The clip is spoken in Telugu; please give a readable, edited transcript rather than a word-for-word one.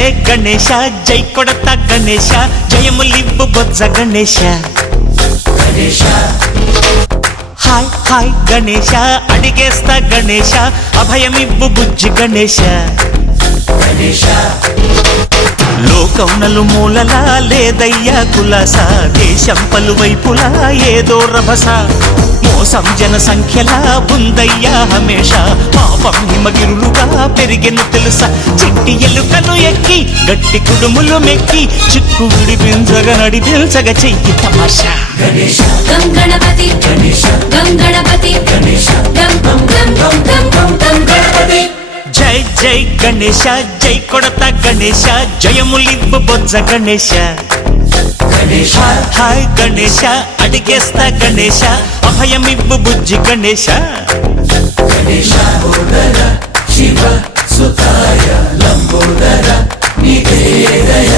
జయ గణేశ జై కొడత గణేశ జయములివ్వు బొజ్జ గణేశ హాయ్ హాయ్ గణేశ అడిగేస్తా గణేశ అభయమివ్వు బుజ్జి గణేశ లోకం నలుమూలలా లేదయ్యా కులాస దేశం పలువైపులా ఏదో రభస మోసం జన సంఖ్యలా ఉందయ్యా హమేష పాపం హిమగిరులుగా పెరిగెను తెలుసా చిట్టి ఎలుకను ఎక్కి గట్టి కుడుములు మెక్కి చిక్కు విడిపించగా నడిపించగా చెయ్యి తమాషా గం గణపతి గం గణపతి గం గం గం గం గం గం గణపతి జై జై గణేశ జై కొడత గణేశ జయములివ్వు బొజ్జ గణేశ హాయ్ గణేశ అడిగేస్తా గణేశ అభయమివ్వు బుజ్జి గణేశ శివ సుతాయ లంబోదర నివేదయ